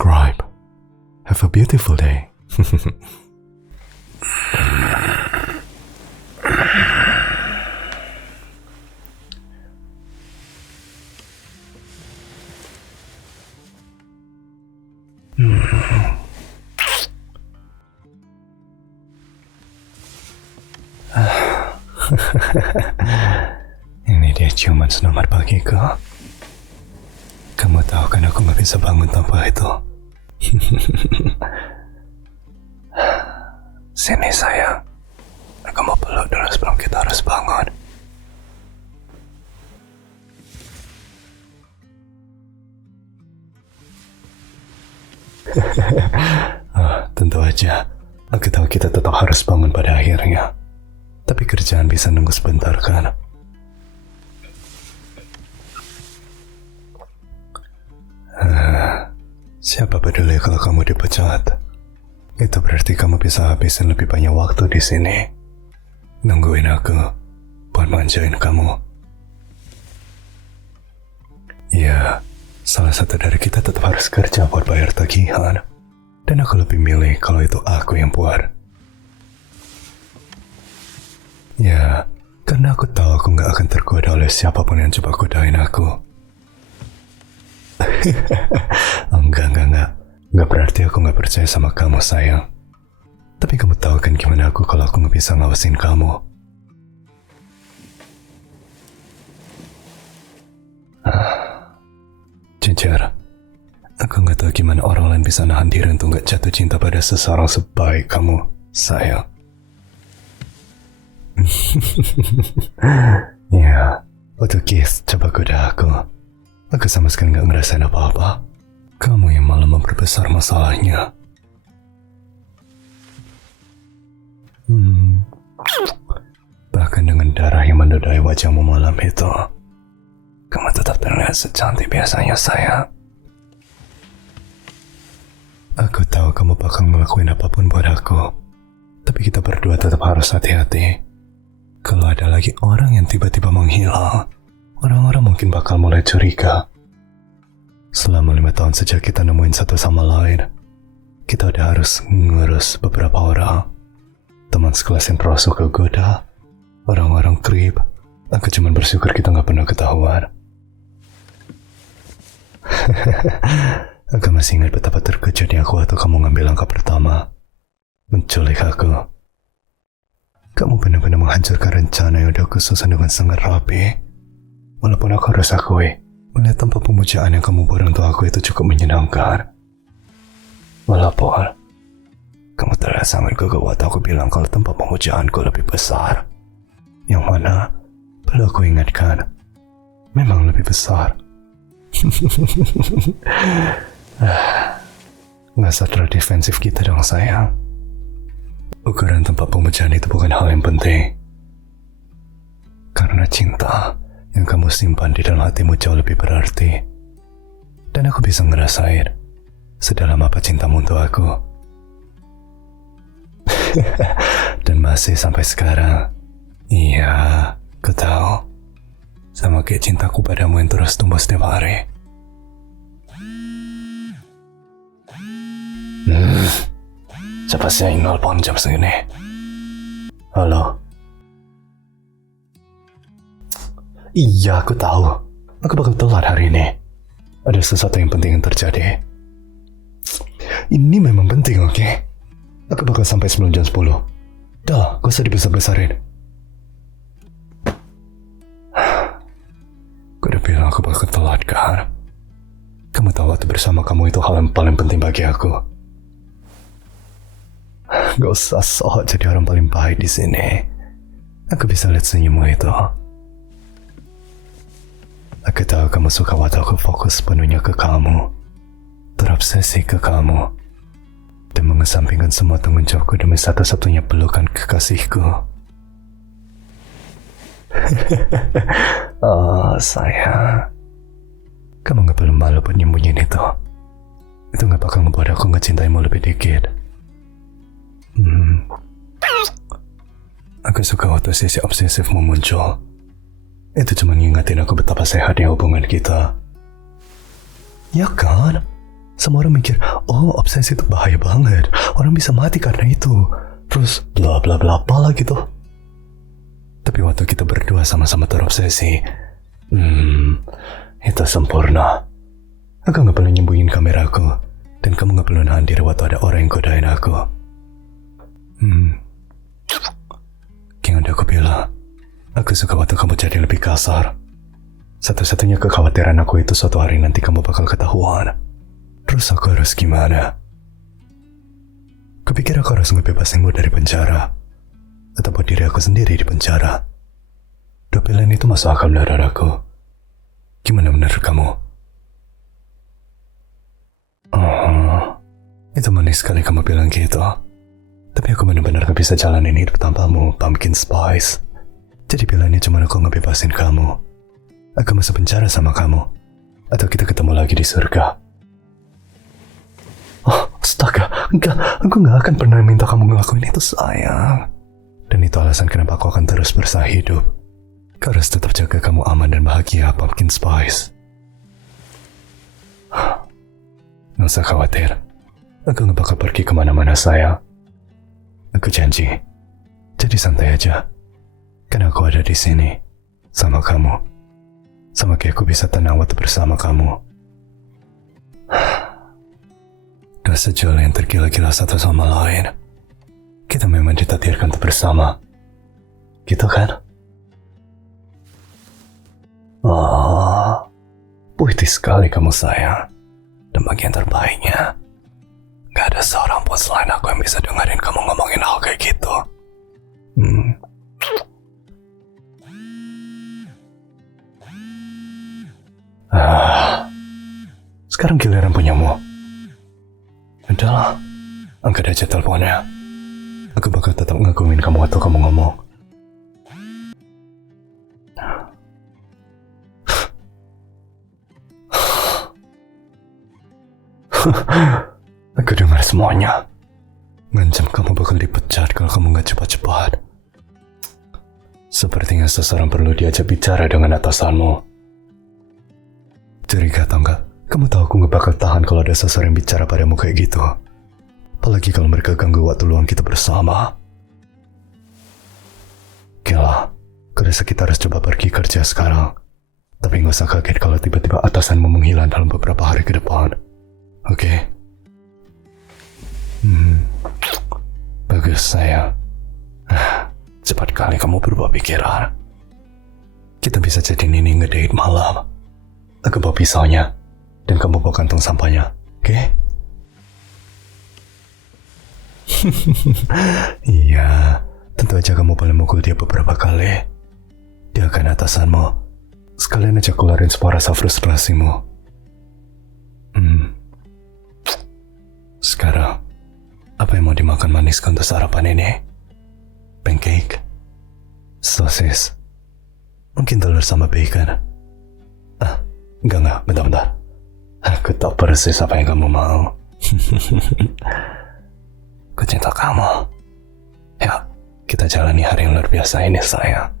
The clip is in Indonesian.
subscribe. Have a beautiful day. Ini dia ciuman selamat pagiku. Kamu tahu kan aku gak bisa bangun tanpa itu. Sini sayang, aku mau peluk dulu sebelum kita harus bangun. Tentu aja, aku tahu kita tetap harus bangun pada akhirnya. Tapi kerjaan bisa nunggu sebentar kan? Siapa peduli kalau kamu dipecat? Itu berarti kamu bisa habisin lebih banyak waktu di sini. Nungguin aku, buat manjain kamu. Ya, salah satu dari kita tetap harus kerja buat bayar tagihan. Dan aku lebih milih kalau itu aku yang buat. Ya, karena aku tahu aku gak akan tergoda oleh siapapun yang coba godain aku. Enggak. Gak berarti aku gak percaya sama kamu, sayang. Tapi kamu tahu kan gimana aku kalau aku gak bisa ngawasin kamu. Jujur, aku gak tahu gimana orang lain bisa nahan diri untuk gak jatuh cinta pada seseorang sebaik kamu, sayang. Ya, waktu Keith coba goda aku sama sekali gak ngerasain apa-apa. Kamu yang malah memperbesar masalahnya. Bahkan dengan darah yang menodai wajahmu malam itu, kamu tetap terlihat secantik biasanya, sayang. Aku tahu kamu bakal ngelakuin apapun buat aku, tapi kita berdua tetap harus hati-hati. Kalau ada lagi orang yang tiba-tiba menghilang, orang-orang mungkin bakal mulai curiga. Selama 5 tahun sejak kita nemuin satu sama lain, kita udah harus ngurus beberapa orang. Teman sekelas yang terus suka goda, orang-orang creep. Aku cuma bersyukur kita gak pernah ketahuan. Aku masih ingat betapa terkejutnya aku waktu kamu ngambil langkah pertama, menculik aku. Kamu benar-benar menghancurkan rencana yang udah aku susun dengan sangat rapi. Walaupun aku harus akui, melihat tanpa pemujaan yang kamu buat untuk aku itu cukup menyenangkan. Walaupun kamu terlihat sangat gugup waktu aku bilang kalau tempat pemujaanku lebih besar. Yang mana, perlu aku ingatkan, memang lebih besar. Gak usah terlalu defensif kita dong, sayang. Ukuran tempat pemujaan itu bukan hal yang penting. Karena cinta yang kamu simpan di dalam hatimu jauh lebih berarti. Dan aku bisa ngerasain sedalam apa cintamu untuk aku. Dan masih sampai sekarang. Iya, aku tahu. Sama kayak cintaku padamu yang terus tumbuh setiap hari. Siapa sih yang nelpon jam segini? Halo? Iya, aku tahu. Aku bakal telat hari ini. Ada sesuatu yang penting yang terjadi. Ini memang penting, oke? Aku bakal sampai sebelum jam 10. Dah, gak usah dibesar-besarin. Gue udah bilang aku bakal telat, kan? Kamu tahu waktu bersama kamu itu hal yang paling penting bagi aku. Gak usah sok jadi orang paling baik di sini. Aku bisa lihat senyummu itu. Aku tahu kamu suka waktu aku fokus penuhnya ke kamu, terobsesi ke kamu, dan mengesampingkan semua tanggung jawabku demi satu-satunya pelukan kekasihku. Oh, sayang. Kamu gak perlu malu buat nyembunyiin itu. Itu gak bakal ngebuat aku ngecintaimu lebih dikit. Aku suka waktu sisi obsesifmu muncul. Itu cuma ngingetin aku betapa sehatnya hubungan kita. Ya kan? Semua orang mikir, oh obsesi itu bahaya banget. Orang bisa mati karena itu. Terus bla bla bla apalah gitu. Tapi waktu kita berdua sama-sama terobsesi, itu sempurna. Aku gak perlu nyembunyiin kameraku. Dan kamu gak perlu nahan diri waktu ada orang yang godain aku. Kayak udah aku bilang, aku suka waktu kamu jadi lebih kasar. Satu-satunya kekhawatiran aku itu suatu hari nanti kamu bakal ketahuan. Terus aku harus gimana? Kupikir aku harus ngebebasinmu dari penjara. Atau buat diri aku sendiri di penjara. Dua pilihan itu masuk akal dalam aku. Gimana menurut kamu? Itu manis sekali kamu bilang gitu. Tapi aku benar-benar gak bisa jalanin hidup tanpamu, Pumpkin Spice. Jadi pilihannya cuma aku ngebebasin kamu. Aku masuk penjara sama kamu. Atau kita ketemu lagi di surga. Oh, astaga. Enggak, aku gak akan pernah minta kamu ngelakuin itu, sayang. Dan itu alasan kenapa aku akan terus berusaha hidup. Aku harus tetap jaga kamu aman dan bahagia, Pumpkin Spice. Gak usah khawatir. Aku gak bakal pergi kemana-mana, sayang. Aku janji. Jadi santai aja. Karena aku ada di sini. Sama kamu. Sama kayak aku bisa tenang waktu bersama kamu. Dua sejoli yang tergila-gila satu sama lain. Kita memang ditakdirkan untuk bersama. Gitu kan? Oh, puitis sekali kamu, sayang. Dan bagian terbaiknya, gak ada seorang pun selain aku yang bisa dengerin kamu ngomongin hal kayak gitu. Sekarang giliran punyamu. Udahlah, angkat aja teleponnya. Aku bakal tetap ngagumin kamu waktu kamu ngomong. Aku dengar semuanya. Ngancam kamu bakal dipecat kalau kamu gak cepat-cepat. Sepertinya seseorang perlu diajak bicara dengan atasanmu. Curiga atau enggak? Kamu tahu aku gak bakal tahan kalau ada seseorang yang bicara padamu kayak gitu. Apalagi kalau mereka ganggu waktu luang kita bersama. Gila, aku rasa kita harus coba pergi kerja sekarang. Tapi gak usah kaget kalau tiba-tiba atasanmu menghilang dalam beberapa hari ke depan. Oke? Bagus, sayang. Cepat kali kamu berubah pikiran. Kita bisa jadi Nini ngedate malam. Aku bawa pisaunya. Dan kamu bawa kantong sampahnya. Oke? Iya, tentu aja kamu boleh mukul dia beberapa kali. Dia akan atasanmu. Sekalian aja keluarin semua rasa frustrasimu. Sekarang, apa yang mau dimakan manis untuk sarapan ini? Pancake? Sosis? Mungkin telur sama bacon? Enggak, bentar. Aku tahu persis apa yang kamu mau. Aku cinta kamu. Ya, kita jalani hari yang luar biasa ini, sayang.